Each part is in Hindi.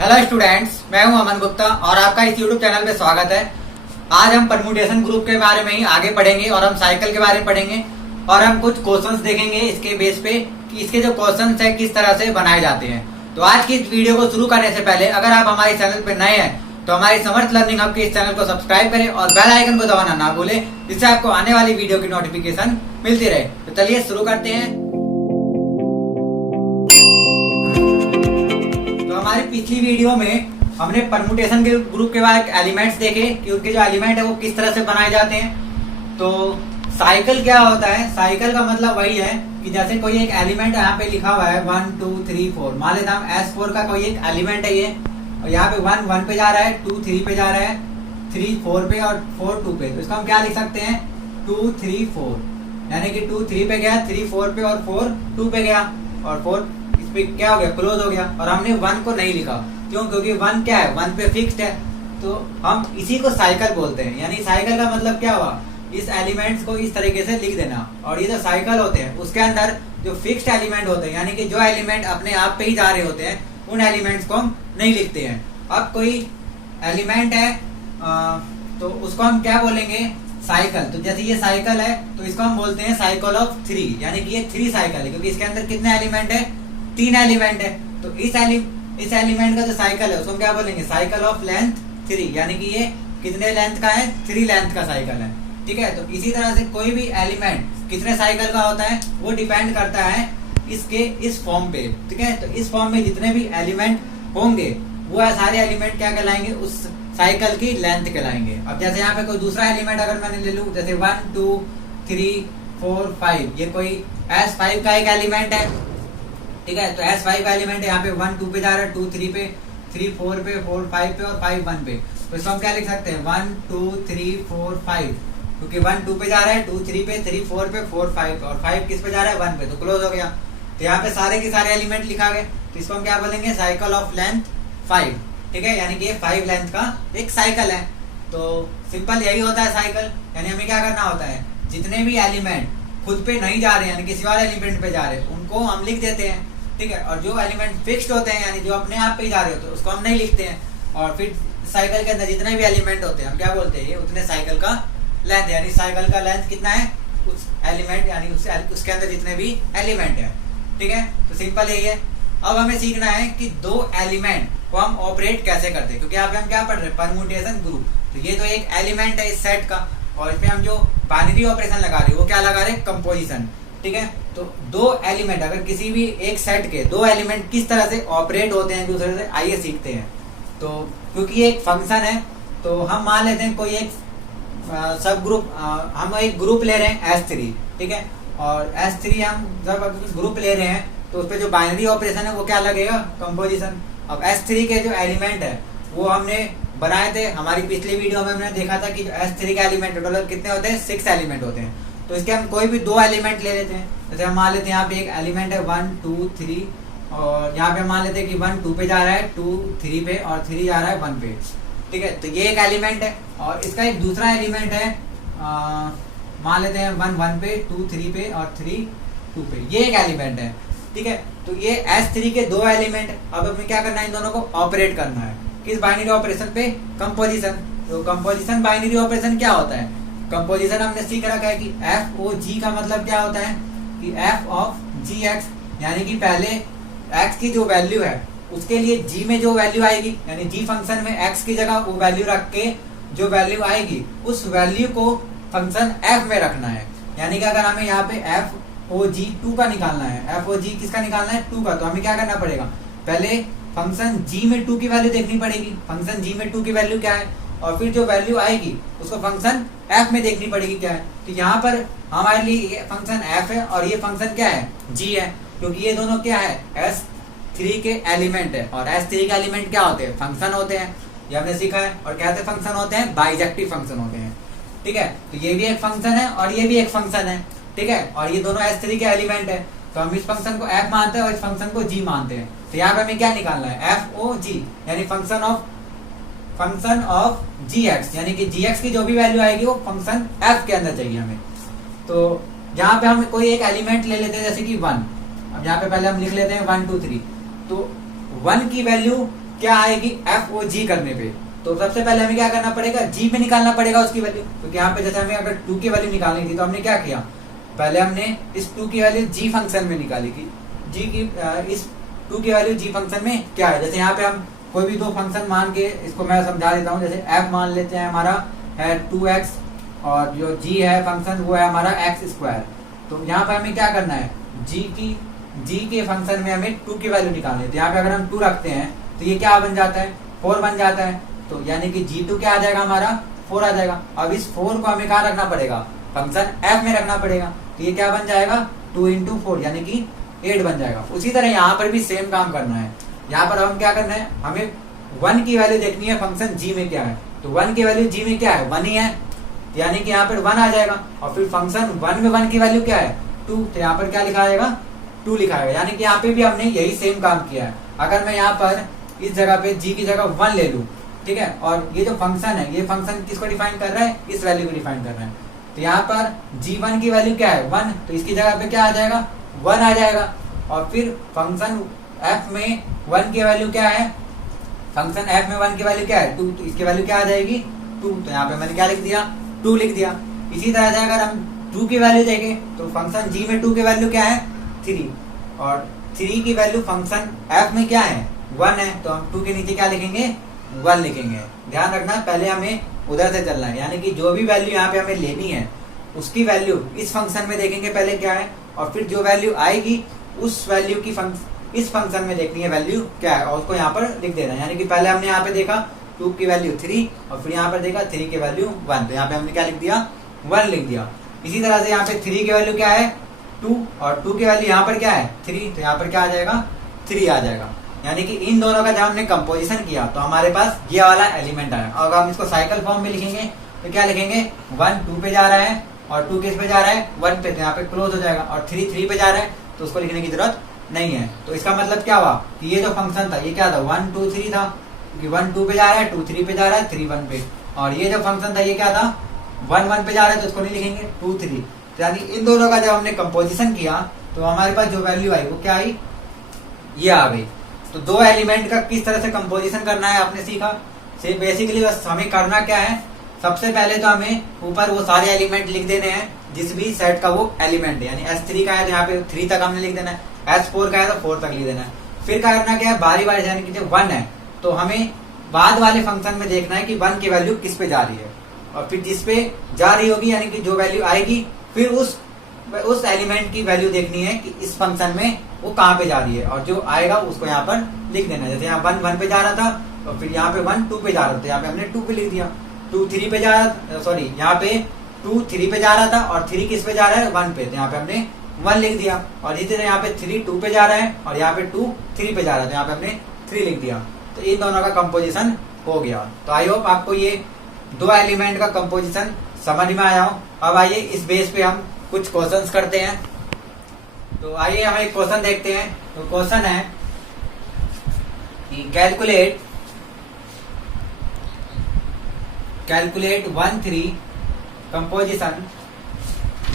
हेलो स्टूडेंट्स, मैं हूं अमन गुप्ता और आपका इस यूट्यूब चैनल पे स्वागत है। आज हम परम्यूटेशन ग्रुप के बारे में ही आगे पढ़ेंगे और हम साइकिल के बारे में पढ़ेंगे और हम कुछ क्वेश्चंस देखेंगे इसके बेस पे कि इसके जो क्वेश्चंस है किस तरह से बनाए जाते हैं। तो आज की इस वीडियो को शुरू करने से पहले अगर आप हमारे चैनल पर नए हैं तो हमारे समर्थ लर्निंग हब के इस चैनल को सब्सक्राइब करें और बेल आइकन को दबाना ना भूलें, जिससे आपको आने वाली वीडियो की नोटिफिकेशन मिलती रहे। तो चलिए शुरू करते हैं। तो हमारी पिछली वीडियो में हमने परम्यूटेशन के ग्रुप के बाद एलिमेंट्स देखे कि उनके जो एलिमेंट है वो किस तरह से बनाए जाते हैं। तो साइकिल क्या होता है? साइकिल का मतलब वही है कि जैसे कोई एक एलिमेंट यहाँ पे लिखा हुआ है 1 2 3 4, मान लेते हम S4 का कोई एक एलिमेंट है ये, और यहाँ पे 1 1 पे जा रहा है, 2 3 पे जा रहा है, 3 4 पे और 4 2 पे। तो इसको हम क्या लिख सकते हैं? 2 3 4, यानी कि 2 3 पे गया, 3 4 पे और 4 2 पे गया, और 4 इस पे क्या हो गया? क्लोज हो गया। और हमने 1 को नहीं लिखा, क्यों? क्योंकि 1 क्या है? 1 पे फिक्स्ड है। तो हम इसी को साइकिल बोलते हैं। यानी साइकिल का मतलब क्या हुआ? इस एलिमेंट्स को इस तरीके से लिख देना। और ये जो साइकिल होते हैं उसके अंदर जो फिक्स्ड एलिमेंट होते हैं, यानी कि जो एलिमेंट अपने आप पे ही जा रहे होते हैं, उन एलिमेंट्स को हम नहीं लिखते हैं। अब कोई एलिमेंट है तो उसको हम क्या बोलेंगे? साइकिल। तो जैसे ये साइकिल है तो इसको हम बोलते हैं साइकिल ऑफ 3, यानी कि ये 3 साइकिल है, क्योंकि इसके अंदर कितने एलिमेंट है? 3 एलिमेंट है। तो इस एलिमेंट का जो साइकिल है उसको हम क्या बोलेंगे? साइकिल ऑफ लेंथ 3, यानी कि ये कितने लेंथ का है? 3 लेंथ का साइकिल है। ठीक है। तो इसी तरह से कोई भी एलिमेंट कितने साइकिल का होता है वो डिपेंड करता है इसके इस फॉर्म पे। ठीक है। तो इस फॉर्म में जितने भी एलिमेंट होंगे वो सारे एलिमेंट क्या कहलाएंगे? उस साइकिल की लेंथ कहलाएंगे। अब जैसे यहाँ पे कोई दूसरा एलिमेंट अगर मैंने ले लूं, जैसे 1 2 3 4 5, ये कोई S5 का एक एलिमेंट है। ठीक है। तो S5 का एलिमेंट है, यहाँ पे 1 2 पे जा रहा है, 2 3 पे, 3 4 पे, 4 5 पे और 5 1 पे। तो इसको हम क्या लिख सकते हैं? 1 2 3 4 5, क्योंकि 1 2 पे जा रहा है, 2 3 पे, 3 4 पे, 4 5 और 5 किस पे जा रहा है? 1 पे। तो क्लोज हो गया। तो यहाँ पे सारे के सारे एलिमेंट लिखा गए। तो इसको हम क्या बोलेंगे? Cycle of length 5। ठीक है। यानी कि ये 5 लेंथ का एक साइकिल है। तो सिंपल यही होता है साइकिल। यानी हमें क्या करना होता है? जितने भी एलिमेंट खुद पे नहीं जा रहे हैं, यानी किसी और एलिमेंट पे जा रहे हैं, उनको हम लिख देते हैं। ठीक है। और जो एलिमेंट फिक्स्ड होते हैं, यानी जो अपने आप पे ही जा रहे होते हैं, उसको हम नहीं लिखते हैं। और फिर साइकिल के अंदर जितने भी एलिमेंट होते हैं हम क्या बोलते हैं? ये उतने साइकिल का लेंथ, यानी साइकिल का लेंथ कितना है? उस एलिमेंट यानी उसके अंदर जितने भी एलिमेंट है। ठीक है। तो सिंपल यही है। अब हमें सीखना है कि दो एलिमेंट को हम ऑपरेट कैसे करते हैं, क्योंकि यहाँ पे हम क्या पढ़ रहे हैं? Permutation group. तो ये तो एक एलिमेंट है इस सेट का, और इसमें हम जो बाइनरी ऑपरेशन लगा रहे हैं वो क्या लगा रहे हैं? कंपोजिशन। ठीक है। तो दो एलिमेंट, अगर किसी भी एक सेट के दो एलिमेंट किस तरह से ऑपरेट होते हैं दूसरे से, आइए सीखते हैं। तो क्योंकि ये एक फंक्शन है तो हम मान लेते हैं कोई एक सब ग्रुप, हम एक ग्रुप ले रहे हैं S3। ठीक है। और S3 हम जब ग्रुप ले रहे हैं तो उस पर जो बाइनरी ऑपरेशन है वो क्या लगेगा? कंपोजिशन। अब S3 के जो एलिमेंट है वो हमने बनाए थे। हमारी पिछली वीडियो में हमने देखा था कि जो S3 के एलिमेंट टोटल कितने होते हैं? 6 एलिमेंट होते हैं। तो इसके हम कोई भी दो एलिमेंट ले लेते हैं। जैसे हम मान लेते हैं यहाँ पे एक एलिमेंट है 1 2 3, और यहाँ पे मान लेते हैं कि 1 2 पे जा रहा है, 2 3 पे और 3 जा रहा है 1 पे। ठीक है। तो ये एक एलिमेंट है। और इसका एक दूसरा एलिमेंट है, मान लेते हैं 1 1 पे, 2 3 पे और 3 2 पे। ये एक एलिमेंट है। ठीक है। तो ये S3 के दो एलिमेंट। अब हमें क्या करना है? इन दोनों को ऑपरेट करना है। किस बाइनरी ऑपरेशन पे? कंपोजिशन। तो कंपोजिशन बाइनरी ऑपरेशन क्या होता है? कंपोजिशन हमने सीख रखा है कि FOG का मतलब क्या होता है? कि F ऑफ GX, यानी कि पहले X की जो वैल्यू है उसके लिए G में जो वैल्यू आएगी, यानी G फंक्शन में X की जगह वो वैल्यू रख के जो वैल्यू आएगी उस वैल्यू को फंक्शन F में रखना है। यानी कि अगर हमें यहाँ पे FOG 2 का निकालना है, FOG किसका निकालना है? 2 का, तो हमें क्या करना पड़ेगा? पहले फंक्शन G में 2 की वैल्यू देखनी पड़ेगी। फंक्शन G में 2 की वैल्यू क्या है, और फिर जो वैल्यू आएगी उसको फंक्शन F में देखनी पड़ेगी क्या है। तो यहाँ पर हमारे लिए ये फंक्शन F है और ये फंक्शन क्या है? G है, क्योंकि ये दोनों क्या है? S3 के एलिमेंट है। और S3 के एलिमेंट क्या होते हैं? फंक्शन होते हैं। ये हमने सीखा है। और कैसे फंक्शन होते हैं? बाइजेक्टिव फंक्शन होते हैं। ठीक है। तो ये भी एक फंक्शन है और ये भी एक फंक्शन है। ठीक है। और ये दोनों S3 के एलिमेंट है। तो हम इस फंक्शन को F मानते हैं और इस फंक्शन को G मानते हैं। तो यहाँ पे हमें क्या निकालना है? FOG, यानी फंक्शन ऑफ GX, यानी कि GX की जो भी वैल्यू आएगी वो फंक्शन F के अंदर चाहिए हमें। तो यहाँ पे हम कोई एक एलिमेंट ले लेते हैं, जैसे कि 1। अब यहाँ पे पहले हम लिख लेते हैं 1 2 3। तो 1 की वैल्यू क्या आएगी एफ ओ जी करने पे। तो सबसे पहले हमें क्या करना पड़ेगा, जी पे निकालना पड़ेगा उसकी वैल्यू। क्योंकि यहाँ पे जैसे हमें अगर 2 की वैल्यू निकालनी थी तो हमने क्या किया, पहले हमने इस 2 की वैल्यू जी फंक्शन में निकाली की। जी की इस 2 की वैल्यू जी फंक्शन में क्या है, जैसे यहाँ पे हम कोई भी दो फंक्शन मान के इसको मैं समझा देता हूँ। जैसे एफ मान लेते हैं हमारा है 2x और जो जी है फंक्शन वो है हमारा x²। तो यहाँ पे हमें क्या करना है, जी के फंक्शन में हमें 2 की वैल्यू निकालनी है। तो यहाँ पे अगर हम 2 रखते हैं तो ये क्या बन जाता है, 4 बन जाता है। तो यानी कि g2 क्या आ जाएगा हमारा 4 आ जाएगा। अब इस 4 को हमें कहाँ रखना पड़ेगा, फंक्शन f में रखना पड़ेगा। तो ये क्या बन जाएगा 2 × 4 यानी कि 8 बन जाएगा। उसी तरह यहाँ पर भी सेम काम करना है। यहाँ पर हम क्या करना है, हमें 1 की वैल्यू देखनी है फंक्शन g में क्या है। तो 1 की वैल्यू g में क्या है 1 ही है, यानी कि यहाँ पर 1 आ जाएगा। और फिर फंक्शन 1 में 1 की वैल्यू क्या है 2, तो यहाँ पर क्या लिखा जाएगा 2 लिखा है। यानी कि यहाँ पे भी हमने यही सेम काम किया है। अगर मैं यहाँ पर इस जगह पे g की जगह 1 ले लूं, ठीक है, और ये जो फंक्शन है ये फंक्शन किसको डिफाइन कर रहा है, इस वैल्यू को डिफाइन कर रहा है। तो यहाँ पर g1 की वैल्यू क्या है 1, तो इसकी जगह पे क्या आ जाएगा 1 आ जाएगा। और फिर फंक्शन f में 1 की वैल्यू क्या है, फंक्शन f में 1 की वैल्यू क्या है 2, तो इसकी वैल्यू क्या आ जाएगी 2। तो यहाँ पे मैंने क्या लिख दिया 2 लिख दिया। इसी तरह से अगर हम 2 की वैल्यू देखें तो फंक्शन g में 2 की वैल्यू क्या है 3, और 3 की वैल्यू फंक्शन f में क्या है 1 है। तो हम 2 के नीचे क्या लिखेंगे 1 लिखेंगे। ध्यान रखना पहले हमें उधर से चलना है, यानी कि जो भी वैल्यू यहाँ पे हमें लेनी है उसकी वैल्यू इस फंक्शन में देखेंगे पहले क्या है, और फिर जो वैल्यू आएगी उस वैल्यू की इस फंक्शन में देखनी है वैल्यू क्या है, और उसको यहाँ पर लिख देना है। यानी कि पहले हमने यहाँ पे देखा 2 की वैल्यू 3 और फिर यहाँ पर देखा 3 की वैल्यू 1, तो यहाँ पे हमने क्या लिख दिया 1 लिख दिया। इसी तरह से यहाँ पे 3 की वैल्यू क्या है 2 और 2 की वैल्यू यहाँ पर क्या है 3, तो यहाँ पर क्या आ जाएगा 3 आ जाएगा। यानी कि इन दोनों का जब हमने कंपोजिशन किया तो हमारे पास ये वाला एलिमेंट आया। और हम इसको साइकिल फॉर्म में लिखेंगे तो क्या लिखेंगे 1 2 पे जा रहा है और 2 किस पे जा रहा है 1 पे, तो यहाँ पे क्लोज हो जाएगा। और 3 3 पे जा रहा है तो उसको लिखने की जरूरत नहीं है। तो इसका मतलब क्या हुआ कि ये जो फंक्शन था ये क्या था 1 2 3 था, क्योंकि 1 2 पे जा रहा है 2 3 पे जा रहा है 3 1 पे। और ये जो फंक्शन था ये क्या था 1 1 पे जा रहा है तो उसको नहीं लिखेंगे 2 3। तो यानी इन दोनों का जब हमने कंपोजिशन किया तो हमारे पास जो वैल्यू आई वो क्या आई, ये आ गई। तो दो एलिमेंट का किस तरह से कंपोजिशन करना है आपने सीखा। से बेसिकली बस हमें करना क्या है, सबसे पहले तो हमें ऊपर वो सारे एलिमेंट लिख देने हैं जिस भी सेट का वो एलिमेंट है। यानी S3 का है तो यहाँ पे 3 तक हमने लिख देना है, S4 का है तो 4 तक लिख देना है। फिर क्या करना क्या है बारी बारी, यानी कि जब 1 है तो हमें बाद वाले फंक्शन में देखना है कि 1 की वैल्यू किस पे जा रही है, और फिर जिस पे जा रही होगी यानी कि जो वैल्यू आएगी फिर उस एलिमेंट की वैल्यू देखनी है कि इस फंक्शन में वो कहाँ पे जा रही है, और जो आएगा उसको यहाँ पर लिख देना है। जैसे यहाँ 1 1 पे जा रहा था तो फिर यहाँ पे 1 2 पे जा रहा था, यहाँ पे हमने 2 पे लिख दिया। 2 3 पे जा रहा था, सॉरी यहाँ पे 2 3 पे जा रहा था और 3 किस पे जा रहा है 1 पे, तो यहाँ पे हमने 1 लिख दिया। और इसी तरह यहाँ पे 3 2 पे जा रहा है और यहाँ पे 2 3 पे जा रहा है तो यहाँ पे हमने 3 लिख दिया। तो इन दोनों का कंपोजिशन हो गया। तो आई होप आपको ये दो एलिमेंट का कंपोजिशन समझ में आया हो। अब आइए इस बेस पे हम कुछ क्वेश्चंस करते हैं। तो आइए हम एक क्वेश्चन देखते हैं। तो क्वेश्चन है कि कैलकुलेट 1 3 कंपोजिशन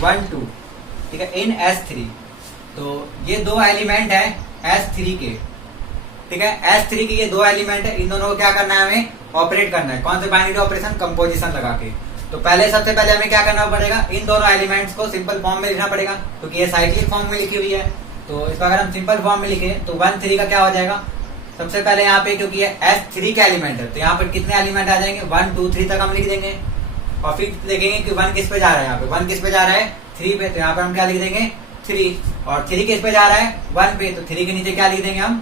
1 2, ठीक है, इन S3। तो ये दो एलिमेंट है S3 के, ठीक है, S3 के ये दो एलिमेंट है। इन दोनों को क्या करना है हमें ऑपरेट करना है। कौन से बाइनरी ऑपरेशन, कंपोजिशन लगा के। तो सबसे पहले हमें क्या करना पड़ेगा, इन दोनों एलिमेंट्स को सिंपल फॉर्म में लिखना पड़ेगा क्योंकि ये साइक्लिक फॉर्म में लिखी हुई है। तो इसका अगर हम सिंपल फॉर्म में लिखे तो 1 3 का क्या हो जाएगा, सबसे पहले यहाँ पे क्योंकि ये S3 का एलिमेंट है तो यहाँ पर कितने एलिमेंट आ जाएंगे 1 2 3 तक हम लिख देंगे। और फिर देखेंगे कि 1 किस पे जा रहा है, यहाँ पे 1 किस पे जा रहा है 3 पे, तो यहाँ पे हम क्या लिख देंगे 3। और 3 किस पे जा रहा है 1 पे, तो 3 के नीचे क्या लिख देंगे हम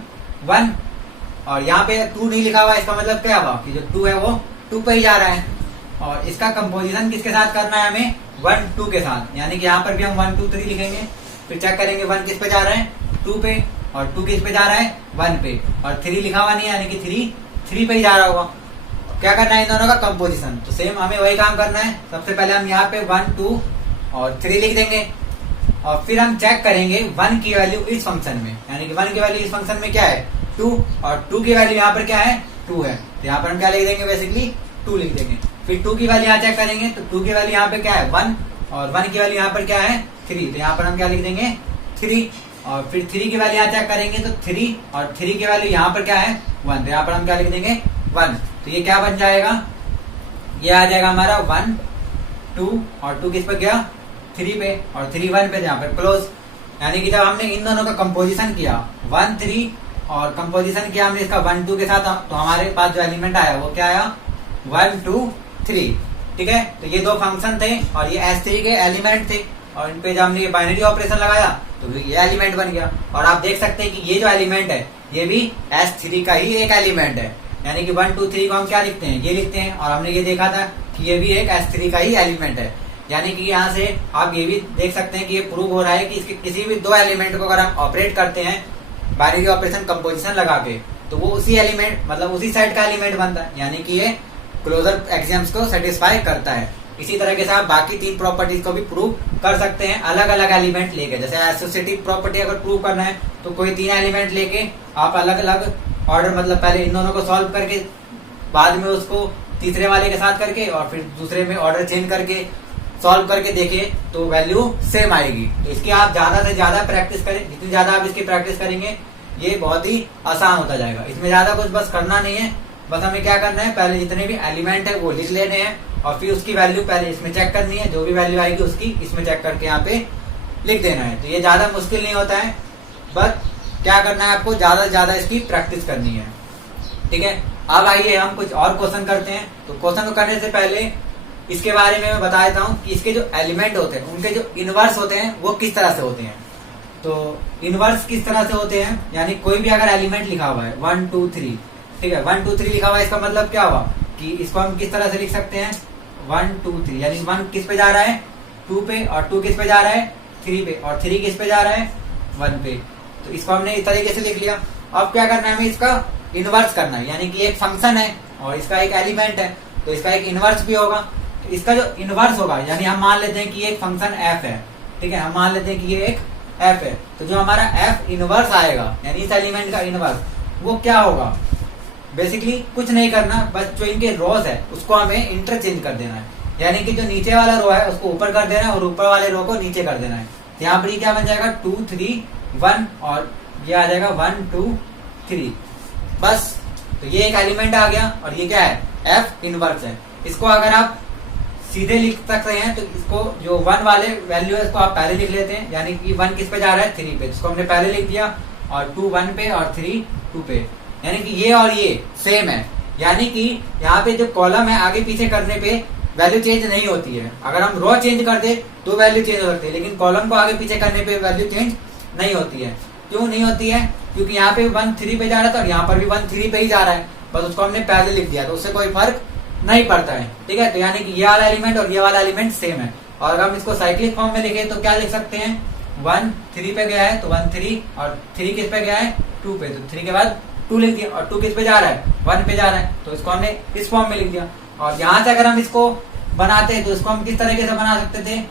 1। और यहाँ पे 2 नहीं लिखा हुआ, इसका मतलब क्या हुआ कि जो 2 है वो 2 पे ही जा रहा है। और इसका कंपोजिशन किसके साथ करना है हमें 1 2 के साथ, यानी कि यहाँ पर भी हम 1 2 3 लिखेंगे। फिर चेक करेंगे 1 किस पे जा रहा है 2 पे, और 2 किस पे जा रहा है 1 पे, और 3 लिखा हुआ नहीं है यानी कि 3 पे ही जा रहा होगा। क्या करना है इन दोनों का कंपोजिशन। तो सेम हमें वही काम करना है। सबसे पहले हम यहाँ पे 1 2 और 3 लिख देंगे और फिर हम चेक करेंगे 1 की वैल्यू इस फंक्शन में, यानी कि 1 की वैल्यू इस फंक्शन में क्या है 2, और 2 की वैल्यू यहाँ पर क्या है 2 है, तो यहाँ पर हम क्या लिख देंगे बेसिकली 2 लिख देंगे। फिर 2 की वैल्यू यहाँ चेक करेंगे तो 2 की वैल्यू यहाँ पे क्या है 1, और 1 की वैल्यू यहाँ पर क्या है 3, तो यहाँ पर हम क्या लिख देंगे 3। और फिर 3 की वैल्यू यहाँ चेक करेंगे तो 3 और 3 की वैल्यू यहाँ पर क्या है 1, तो यहाँ पर हम क्या लिख देंगे 1। तो ये क्या बन जाएगा, ये आ जाएगा हमारा 1 2 और 2 किस पे गया 3 पे और 3 1 पे, यहाँ पर क्लोज। यानी कि जब हमने इन दोनों का कंपोजिशन किया 1 3 और कंपोजिशन किया हमने इसका 1 2 के साथ, तो हमारे पास जो एलिमेंट आया वो क्या आया 1 2 3। ठीक है, तो ये दो फंक्शन थे और ये S3 के एलिमेंट थे और इन पे जब हमने ये बाइनरी ऑपरेशन लगाया तो ये एलिमेंट बन गया। और आप देख सकते हैं कि ये जो एलिमेंट है ये भी S3 का ही एक एलिमेंट है, यानी कि 1 2 3 को हम क्या लिखते हैं, ये लिखते हैं। और हमने ये देखा था कि ये भी एक S3 का ही एलिमेंट है, यानी कि यहाँ से आप ये भी देख सकते हैं कि ये प्रूव हो रहा है कि इसके किसी भी दो एलिमेंट को अगर हम ऑपरेट करते हैं बाइनरी ऑपरेशन कंपोजिशन लगा के तो वो उसी एलिमेंट मतलब उसी सेट का एलिमेंट बनता है, यानी कि ये क्लोजर एक्सियम्स को सेटिस्फाई करता है। इसी तरह के साथ बाकी 3 प्रॉपर्टीज को भी प्रूव कर सकते हैं अलग अलग एलिमेंट लेके। जैसे एसोसिएटिव प्रॉपर्टी अगर प्रूव करना है तो कोई 3 एलिमेंट लेके आप अलग अलग ऑर्डर मतलब पहले इन दोनों को सॉल्व करके बाद में उसको तीसरे वाले के साथ करके और फिर दूसरे में ऑर्डर चेंज करके सॉल्व करके देखिए तो वैल्यू सेम आएगी। तो इसकी आप ज्यादा से ज्यादा प्रैक्टिस करें, जितनी ज्यादा आप इसकी प्रैक्टिस करेंगे ये बहुत ही आसान होता जाएगा। इसमें ज्यादा कुछ बस करना नहीं है, बस हमें क्या करना है पहले जितने भी एलिमेंट है वो लिख लेने हैं और फिर उसकी वैल्यू पहले इसमें चेक करनी है, जो भी वैल्यू आएगी उसकी इसमें चेक करके यहाँ पे लिख देना है। तो ये ज्यादा मुश्किल नहीं होता है, बस क्या करना है आपको ज्यादा से ज्यादा इसकी प्रैक्टिस करनी है। ठीक है, अब आइए हम कुछ और क्वेश्चन करते हैं। तो क्वेश्चन को करने से पहले इसके बारे में मैं बता देता हूँ कि इसके जो एलिमेंट होते हैं उनके जो इनवर्स होते हैं वो किस तरह से होते हैं। तो इनवर्स किस तरह से होते हैं, यानी कोई भी अगर एलिमेंट लिखा हुआ है 1 2 3, ठीक है 1 2 3 लिखा हुआ है, इसका मतलब क्या हुआ कि इसको हम किस तरह से लिख सकते हैं 1 2 3, यानी 1 किस पे जा रहा है 2 पे और 2 किस पे जा रहा है 3 पे और 3 किस पे जा रहा है 1 पे। तो इसको हमने इस तरीके से लिख लिया। अब क्या करना है हमें इसका इनवर्स करना है, यानी कि एक फंक्शन है और इसका एक एलिमेंट है तो इसका एक इनवर्स भी होगा। तो इसका जो इनवर्स होगा यानी हम मान लेते हैं कि ये एक फंक्शन f है, ठीक है हम मान लेते हैं कि ये एक f है, तो जो हमारा f इनवर्स आएगा यानी इस एलिमेंट का इनवर्स वो क्या होगा, बेसिकली कुछ नहीं करना, बस जो इनके रोज है उसको हमें इंटरचेंज कर देना है, यानी कि जो नीचे वाला रो है उसको ऊपर कर देना है और ऊपर वाले रो को नीचे कर देना है। तो यहाँ पर ये क्या बन जाएगा 2 3 1 और ये आ जाएगा 1 2 3, बस। तो ये एक एलिमेंट आ गया और ये क्या है f इनवर्स है। इसको अगर आप सीधे लिख सकते हैं तो इसको जो 1 वाले वैल्यू है इसको आप पहले लिख लेते हैं, यानी कि 1 किस पे जा रहा है 3 पे, इसको हमने पहले लिख दिया और 2 1 पे और 3 2 पे, यानी कि ये और ये सेम है। यानी कि यहाँ पे जो कॉलम है आगे पीछे करने पे वैल्यू चेंज नहीं होती है। अगर हम रो चेंज कर दे तो वैल्यू चेंज हो सकती है, लेकिन कॉलम को आगे पीछे करने पे वैल्यू चेंज नहीं होती है। क्यों नहीं होती है, क्योंकि यहाँ पे 1 3 पे जा रहा था और यहाँ पर भी 1 3 पे ही जा रहा है, बस उसको हमने पहले लिख दिया तो उससे कोई फर्क नहीं पड़ता है। ठीक है, तो यानी कि ये वाला एलिमेंट और ये वाला एलिमेंट सेम है। और अगर हम इसको साइक्लिक फॉर्म में लिखे तो क्या लिख सकते हैं 1 3 पे गया है तो 1 3 और 3 किस पे गया है 2 पे, तो 3 के बाद 2 लिख दिया और 2 किस पे जा रहा है 1 पे जा रहा है, तो इसको हमने इस फॉर्म में लिख दिया। और यहाँ से अगर हम इसको बनाते हैं तो इसको हम किस तरीके से बना सकते थे,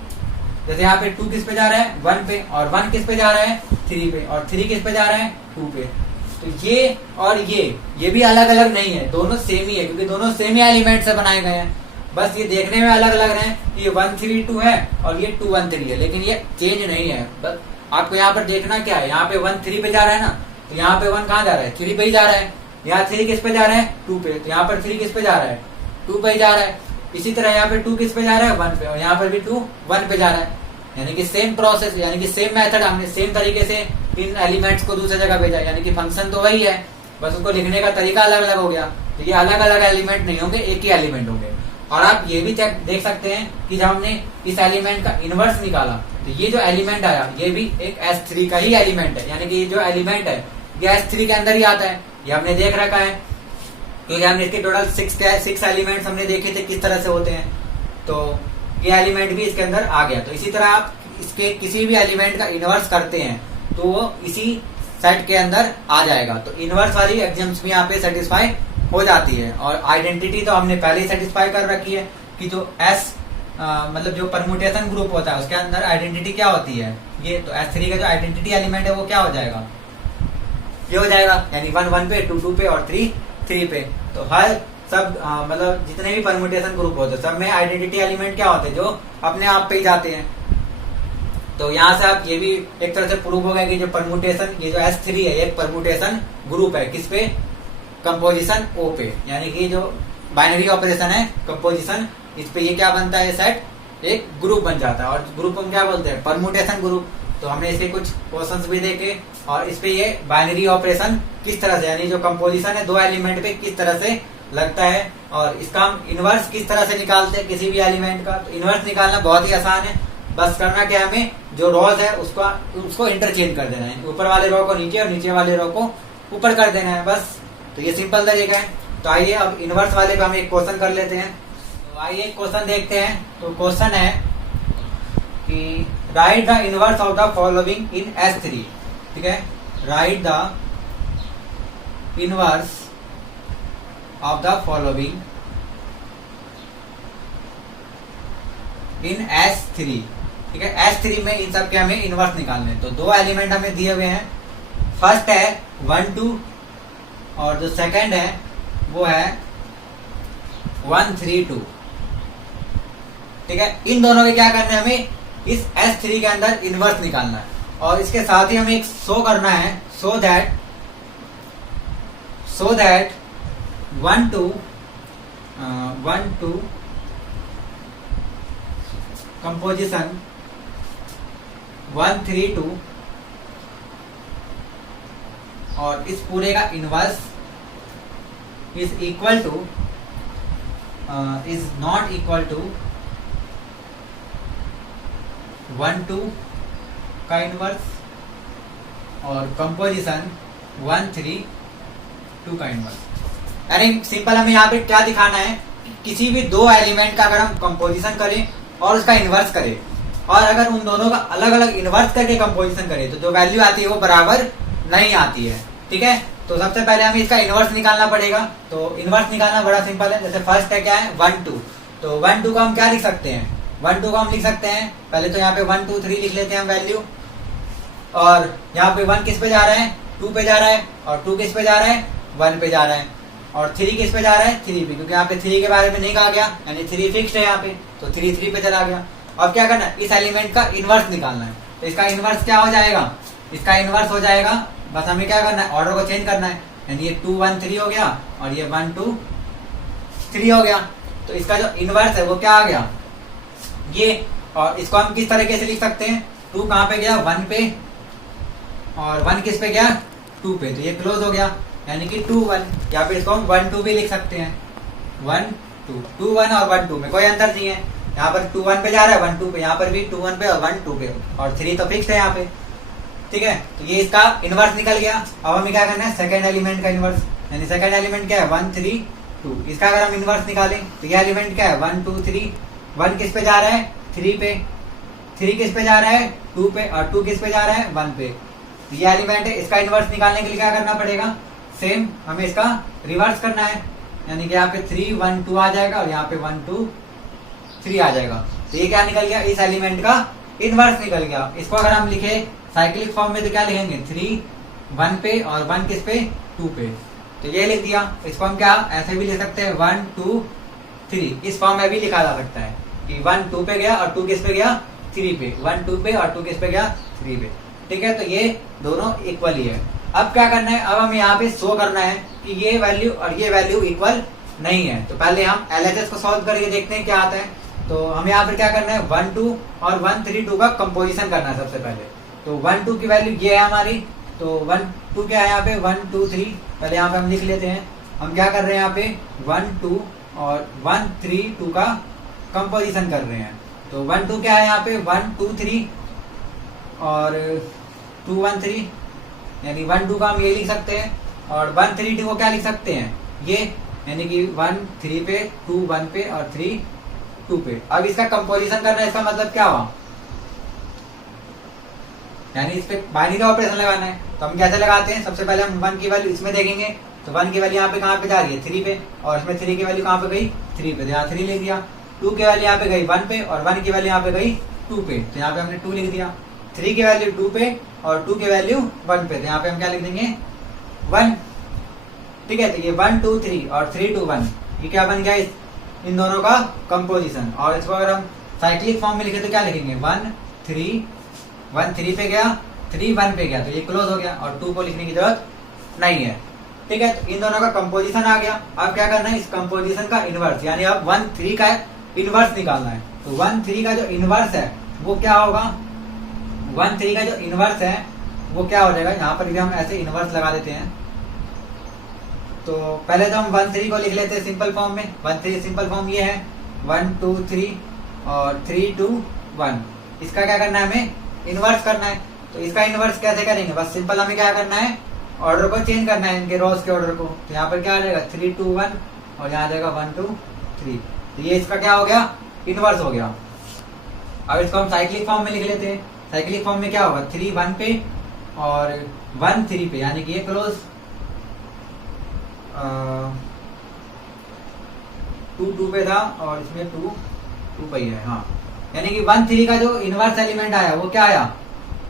जैसे यहाँ पे 2 किस पे जा रहा है 1 पे और 1 किस पे जा रहा है 3 पे और 3 किस पे जा रहा है 2 पे। तो ये और ये भी अलग अलग नहीं है, दोनों सेम ही है क्योंकि दोनों सेम ही एलिमेंट से बनाए गए हैं, बस ये देखने में अलग अलग रहे हैं। ये 1 3 2 है और ये 2 1 3 है, लेकिन ये चेंज नहीं है। बस आपको यहाँ पर देखना क्या है, यहाँ पे 1 3 पे जा रहा है ना, तो यहाँ पे 1 कहाँ जा रहा है 3 पे ही जा रहा है। यहाँ 3 किस पे जा रहा है 2 पे, तो यहाँ पर 3 किस पे जा रहा है 2 पे ही जा रहा है। इसी तरह यहाँ पे 2 किस पे जा रहा है 1 पे और यहाँ पर भी 2 1 पे जा रहा है, यानी कि सेम प्रोसेस, यानी कि सेम मेथड, हमने सेम तरीके से इन एलिमेंट्स को दूसरी जगह भेजा, यानी कि फंक्शन तो वही है, बस उसको लिखने का तरीका अलग अलग हो गया। तो ये अलग अलग एलिमेंट नहीं होंगे, एक ही एलिमेंट होंगे। और आप ये भी देख सकते हैं कि जब हमने इस एलिमेंट का इनवर्स निकाला तो ये जो एलिमेंट आया ये भी एक S3 का ही एलिमेंट है, यानी कि ये जो एलिमेंट है ये S3 के अंदर ही आता है, ये हमने देख रखा है क्योंकि हमने इसके टोटल 6 एलिमेंट्स हमने देखे थे किस तरह से होते हैं, तो ये एलिमेंट भी इसके अंदर आ गया। तो इसी तरह आप इसके किसी भी एलिमेंट का इनवर्स करते हैं तो वो इसी सेट के अंदर आ जाएगा। तो इनवर्स वाली एग्जाम्स भी यहाँ पे सेटिस्फाई हो जाती है। और आइडेंटिटी तो हमने पहले ही सेटिस्फाई कर रखी है कि जो S मतलब जो परम्यूटेशन ग्रुप होता है उसके अंदर आइडेंटिटी क्या होती है, ये तो S3 का जो आइडेंटिटी एलिमेंट है वो क्या हो जाएगा, ये हो जाएगा, यानी 1 1 पे 2 2 पे और 3 3 पे। तो हर सब मतलब जितने भी परम्यूटेशन ग्रुप होते हैं सब में आइडेंटिटी एलिमेंट क्या होते हैं जो अपने आप पे ही जाते हैं। तो यहाँ से आप ये भी एक तरह से प्रूव हो गया कि जो परमुटेशन, ये जो S3 है एक परमुटेशन ग्रुप है, किस पे, कंपोजिशन O पे, यानी कि जो बाइनरी ऑपरेशन है कंपोजिशन, इस पे ये क्या बनता है, सेट एक ग्रुप बन जाता है। और ग्रुप हम क्या बोलते हैं, परमुटेशन ग्रुप। तो हमने इसके कुछ क्वेश्चंस भी देखे और इस पे ये बाइनरी ऑपरेशन किस तरह से, यानी जो कंपोजिशन है दो एलिमेंट पे किस तरह से लगता है, और इसका हम इनवर्स किस तरह से निकालते हैं किसी भी एलिमेंट का। तो इनवर्स निकालना बहुत ही आसान है, बस करना क्या, हमें जो रोज है उसको इंटरचेंज कर देना है, ऊपर वाले रो को नीचे और नीचे वाले रो को ऊपर कर देना है, बस। तो ये सिंपल तरीका है। तो आइए अब इनवर्स वाले पे हम एक क्वेश्चन कर लेते हैं। तो आइए एक क्वेश्चन देखते हैं। तो क्वेश्चन है कि right the inverse of the following in S3, ठीक है, right the inverse of the following in S3, ठीक है। S3 में इन सब के हमें इनवर्स निकालने हैं। तो दो एलिमेंट हमें दिए हुए हैं, फर्स्ट है 1 2 और जो सेकंड है वो है 1 3 2, ठीक है। इन दोनों में क्या करना है, हमें इस S3 के अंदर इनवर्स निकालना है और इसके साथ ही हमें एक शो करना है, सो दैट 1 2 कंपोजिशन 1 3 2 और इस पूरे का inverse is equal to is not equal to 1 2 का इनवर्स और कंपोजिशन 1 3 2 का इनवर्स। यानी सिंपल हमें यहाँ पे क्या दिखाना है, किसी भी दो एलिमेंट का अगर हम कंपोजिशन करें और उसका इनवर्स करें और अगर उन दोनों का अलग अलग इनवर्स करके कंपोजिशन करें तो जो वैल्यू आती है वो बराबर नहीं आती है, ठीक है। तो सबसे पहले हमें इसका इनवर्स निकालना पड़ेगा। तो इनवर्स निकालना बड़ा सिंपल है। जैसे फर्स्ट है क्या है 1 2, तो 1 2 को हम क्या लिख सकते हैं, 1 2 को हम लिख सकते हैं, पहले तो यहाँ पे 1 2 3 लिख लेते हैं हम वैल्यू, और यहाँ पे 1 किस पे जा रहा है, 2 पे जा रहा है, और 2 किस पे जा रहा है, 1 पे जा रहा है, और 3 किस पे जा रहा है, 3 पे, क्योंकि यहाँ पे 3 के बारे में नहीं कहा गया, यानी 3 फिक्स्ड है यहाँ पे, तो 3 3 पे चला गया। अब क्या करना है, इस एलिमेंट का इनवर्स निकालना है। तो इसका इनवर्स क्या हो जाएगा, इसका इनवर्स हो जाएगा, बस हमें क्या करना है, ऑर्डर को चेंज करना है, यानी ये 2 1 3 हो गया और ये 1 2 3 हो गया। तो इसका जो इनवर्स है वो क्या आ गया, ये। और इसको हम किस तरीके से लिख सकते हैं, 2 कहाँ पे गया, 1 पे, और 1 किस पे गया, 2 पे, तो ये क्लोज हो गया, यानी कि 2 1। या फिर इसको हम 1 2 भी लिख सकते हैं, 1 2 2 1 और 1 2 में कोई अंतर नहीं है। यहाँ पर 2 1 पे जा रहा है, 1 2 पे, यहाँ पर भी 2 1 पे और 1 2 पे, और 3 तो फिक्स है यहाँ पे, ठीक है। तो ये इसका इनवर्स निकल गया। अब हमें क्या करना है, सेकंड एलिमेंट का इनवर्स, यानी सेकंड एलिमेंट क्या है 1 3 2, इसका अगर हम इनवर्स निकालें तो ये एलिमेंट क्या है 1 2 3, 1 किस पे जा रहा है, 3 पे, 3 किस पे जा रहा है, 2 पे, और 2 किस पे जा रहा है, 1 पे। तो ये एलिमेंट है, इसका इनवर्स निकालने के लिए क्या करना पड़ेगा, सेम हमें इसका रिवर्स करना है, यानी कि यहाँ पे 3 1 2 आ जाएगा और यहाँ पे 1 2 3 आ जाएगा। तो ये क्या निकल गया, इस एलिमेंट का इनवर्स निकल गया। इसको अगर हम लिखे साइक्लिक फॉर्म में तो क्या लिखेंगे, 3 1 पे और 1 किस पे, 2 पे, तो ये लिख दिया। इसको हम क्या ऐसे भी लिख सकते हैं 1 2 3, इस फॉर्म में भी लिखा जा सकता है कि 1 2 पे गया और 2 किस पे गया, 3 पे, 1 2 पे और 2 किस पे गया, 3 पे, ठीक है। तो ये दोनों इक्वल ही है। अब क्या करना है, अब हमें यहाँ पे शो करना है कि ये वैल्यू और ये वैल्यू इक्वल नहीं है। तो पहले हम LHS को सॉल्व करके देखते हैं क्या आता है। तो हमें यहाँ पर क्या करना है, 1 2 और 1 3 2 का कंपोजिशन करना है सबसे पहले। तो 1 2 की वैल्यू ये है हमारी, तो 1 2 क्या है यहाँ पे 1 2 3, पहले यहाँ पे हम लिख लेते हैं। हम क्या कर रहे हैं यहाँ पे 1 2 और 1 3 2 का कंपोजिशन कर रहे हैं। तो 1 2 क्या है यहाँ पे 1 2 3 और 2 1 3, यानी 1 2 का हम ये लिख सकते हैं, और 1 3 2 को क्या लिख सकते हैं, ये, यानी कि 1 3 पे, 2 1 पे और 3 2 पे। अब इसका कंपोजिशन करना है, इसका मतलब क्या हुआ, यानी इस पे बाइनरी ऑपरेशन लगाना है। तो हम कैसे लगाते हैं, सबसे पहले हम 1 की वैल्यू इसमें देखेंगे। तो 1 की वैल्यू यहाँ पे कहाँ पे जा रही है, 3 पे, और इसमें 3 की वैल्यू कहाँ पे गई, 3 पे, तो यहाँ 3 लिख दिया। 2 की वैल्यू यहाँ पे गई 1 पे और 1 की वैल्यू यहाँ पे गई 2 पे, तो यहाँ पे हमने 2 लिख दिया। 3 की वैल्यू 2 पे और 2 की वैल्यू 1 पे, तो यहाँ पे हम क्या लिख देंगे 1, ठीक है। तो ये 1 2 3 और 3 2 1, ये क्या बन गया, इन दोनों का कंपोजिशन। और इसको अगर हम साइक्लिक फॉर्म में लिखे तो क्या लिखेंगे 1 3 1 3 पे गया, 3 1 पे गया, तो ये क्लोज हो गया और 2 को लिखने की जरूरत नहीं है। ठीक है, तो इन दोनों का कंपोजिशन आ गया। अब क्या करना है, इस कंपोजिशन का इनवर्स, यानी अब 1 3 का इनवर्स निकालना है। तो 1 3 का जो इनवर्स है वो क्या होगा, 1 3 का जो इनवर्स है वो क्या हो जाएगा, यहाँ पर भी हम ऐसे इनवर्स लगा देते हैं। तो पहले तो हम 1 3 को लिख लेते हैं सिंपल फॉर्म में। 1 3 सिंपल फॉर्म ये है 1 2 3 और 3 2 1। इसका क्या करना है, हमें इनवर्स करना है। तो इसका इनवर्स कैसे करेंगे, बस सिंपल हमें क्या करना है, ऑर्डर को चेंज करना है, इनके रोज के ऑर्डर को। तो यहाँ पर क्या आ जाएगा 3 2 1 और यहाँ आ जाएगा 1 2 3। तो ये इसका क्या हो गया, इनवर्स हो गया। अब इसको हम साइक्लिक फॉर्म में लिख लेते हैं। साइक्लिक फॉर्म में क्या होगा, 3 1 पे और 1 3 पे, यानी कि ये क्लोज 2 2 पे था और इसमें 2 2 पे ही है। हाँ, यानी कि 1 3 का जो इनवर्स एलिमेंट आया वो क्या आया,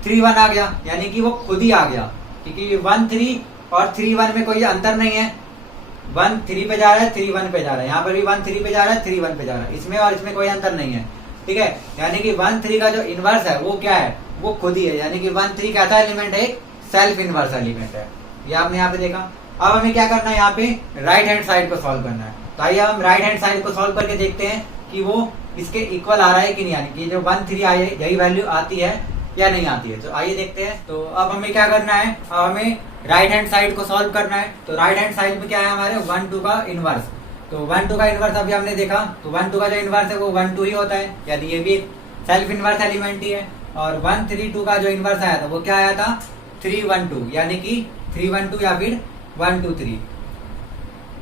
3 1 आ गया, यानी कि वो खुद ही आ गया, क्योंकि 1 3 और 3 1 में कोई अंतर नहीं है। 1 3 पे जा रहा है, 3 1 पे जा रहा है, यहाँ पर भी 1 3 पे जा रहा है, 3 1 पे जा रहा है, इसमें और इसमें कोई अंतर नहीं है। ठीक है, यानी कि 1 3 का जो इनवर्स है वो क्या है, वो खुद ही है, यानी कि 1 3 कैसा एलिमेंट है, एक सेल्फ इनवर्स एलिमेंट है। ये आपने यहाँ पे देखा। अब हमें क्या करना है, यहाँ पे राइट हैंड साइड को सॉल्व करना है। तो आइए हम राइट हैंड साइड को सॉल्व करके देखते हैं कि वो इसके इक्वल आ रहा है कि नहीं, यानी कि जो 1 3 आई है यही वैल्यू आती है या नहीं आती है। तो आइए देखते हैं। तो अब हमें क्या करना है, अब हमें राइट हैंड साइड को सॉल्व करना है। तो राइट हैंड साइड में क्या है हमारे 1 2 का इनवर्स। तो 1 2 का इनवर्स अभी हमने देखा, तो 1 2 का जो इनवर्स है वो 1 2 ही होता है, यानी ये भी सेल्फ इनवर्स एलिमेंट ही है। और 1 3 2 का जो इनवर्स आया था वो क्या आया था, 3 1 2, यानी कि 3 1 2 या फिर 1 2 3।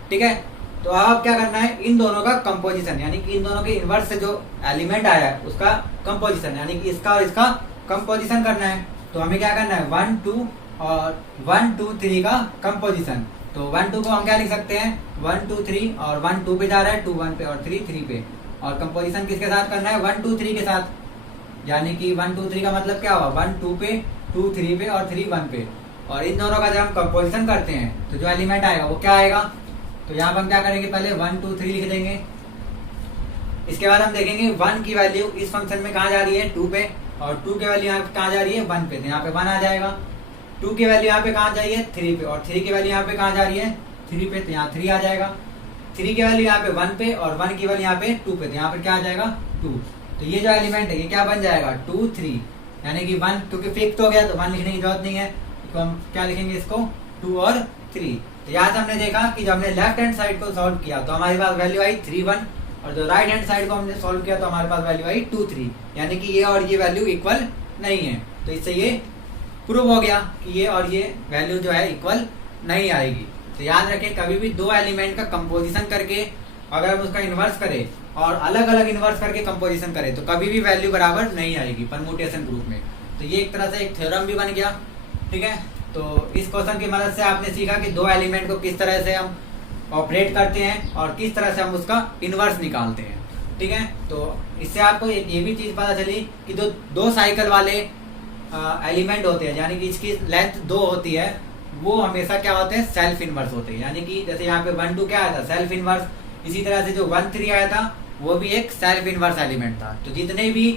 ठीक है, तो अब क्या करना है, इन दोनों का कंपोजिशन, यानी कि इन दोनों के इनवर्स से जो एलिमेंट आया है उसका कंपोजिशन, यानी कि इसका और इसका कंपोजिशन करना है। तो हमें क्या करना है, 1 2 और 1 2 3 का कंपोजिशन। तो 1 2 को हम क्या लिख सकते हैं, 1 2 3 और 1 2 पे जा रहा है, 2 1 पे और 3 3 पे। और कंपोजिशन किसके साथ करना है, 1 2 3 के साथ, यानी कि 1 2 3 का मतलब क्या हुआ, 1 2 पे 2 3 पे और 3 1 पे। और इन दोनों का जब हम कंपोजिशन करते हैं तो जो एलिमेंट आएगा वो क्या आएगा। तो यहाँ पर हम क्या करेंगे, पहले 1 2 3 लिख देंगे। इसके बाद हम देखेंगे 1 की वैल्यू इस फंक्शन में कहाँ जा रही है, 2 पे, और 2 की वैल्यू यहाँ पे कहाँ जा रही है, 1 पे। तो यहाँ पे 1 आ जाएगा। 2 की वैल्यू यहाँ पे कहाँ जा रही है, 3 पे, और 3 की वैल्यू यहाँ पे कहाँ जा रही है, 3 पे, तो यहाँ 3 आ जाएगा। 3 की वैल्यू यहाँ पे 1 पे और 1 की वैल्यू यहाँ पे 2 पे, तो यहाँ पे क्या आ जाएगा, 2। तो ये जो एलिमेंट है ये क्या बन जाएगा, 2 3, यानी कि 1, क्योंकि फिक्स हो गया तो 1 लिखने की जरूरत नहीं है, तो हम क्या लिखेंगे इसको, 2 और 3। तो यहाँ से हमने देखा कि जब हमने लेफ्ट हैंड साइड को सॉल्व किया तो हमारे पास वैल्यू आई 3 1, और जो राइट हैंड साइड को हमने सॉल्व किया तो हमारे पास वैल्यू आई 2 3, यानी कि ये और ये वैल्यू इक्वल नहीं है। तो इससे ये प्रूव हो गया कि ये और ये वैल्यू जो है इक्वल नहीं आएगी। तो याद रखें, कभी भी दो एलिमेंट का कंपोजिशन करके अगर हम उसका इन्वर्स करें और अलग अलग इन्वर्स करके कंपोजिशन करें तो कभी भी वैल्यू बराबर नहीं आएगी परम्यूटेशन ग्रुप में। तो ये एक तरह से एक थ्योरम भी बन गया। ठीक है, तो इस क्वेश्चन की मदद से आपने सीखा कि दो एलिमेंट को किस तरह से हम ऑपरेट करते हैं और किस तरह से हम उसका इन्वर्स निकालते हैं। ठीक है, तो इससे आपको ये भी चीज पता चली कि जो दो साइकिल वाले एलिमेंट होते हैं, यानी कि इसकी लेंथ 2 होती है, वो हमेशा क्या होते हैं, सेल्फ इन्वर्स होते हैं। यानी कि जैसे यहाँ पे 1 2 क्या आया था, सेल्फ इन्वर्स। इसी तरह से जो 1 3 आया था वो भी एक सेल्फ इन्वर्स एलिमेंट था। तो जितने भी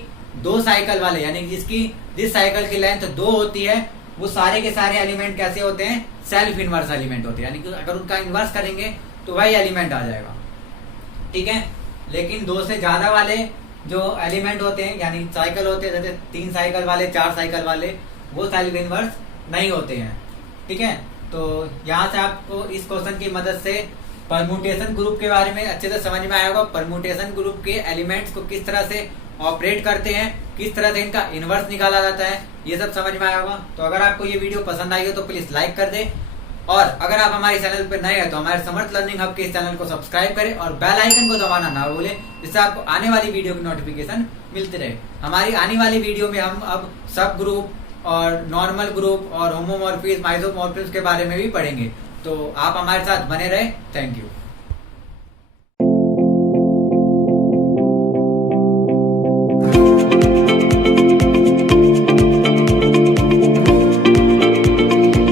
दो साइकिल वाले, यानी जिस साइकिल की लेंथ 2 होती है वो सारे के सारे एलिमेंट कैसे होते हैं, सेल्फ इन्वर्स एलिमेंट होते हैं। यानी कि अगर उनका इन्वर्स करेंगे तो वही एलिमेंट आ जाएगा। ठीक है, लेकिन 2 से ज्यादा वाले जो एलिमेंट होते हैं, यानी साइकिल होते हैं, जैसे 3 साइकिल वाले, 4 साइकिल वाले, वो सेल्फ इन्वर्स नहीं होते हैं। ठीक है, तो यहाँ से आपको इस क्वेश्चन की मदद से परम्यूटेशन ग्रुप के बारे में अच्छे से समझ में आया होगा। परम्यूटेशन ग्रुप के एलिमेंट्स को किस तरह से ऑपरेट करते हैं, किस तरह से इनका इन्वर्स निकाला जाता है, ये सब समझ में आया होगा। तो अगर आपको ये वीडियो पसंद आई हो तो प्लीज लाइक कर दे, और अगर आप हमारे चैनल पर नए हैं तो हमारे समर्थ लर्निंग हब के इस चैनल को सब्सक्राइब करें और बेल आइकन को दबाना ना भूलें, जिससे आपको आने वाली वीडियो की नोटिफिकेशन मिलती रहे। हमारी आने वाली वीडियो में हम अब सब ग्रुप और नॉर्मल ग्रुप और होमोमॉर्फिज्म, आइसोमॉर्फिज्म के बारे में भी पढ़ेंगे। तो आप हमारे साथ बने रहे। Thank you.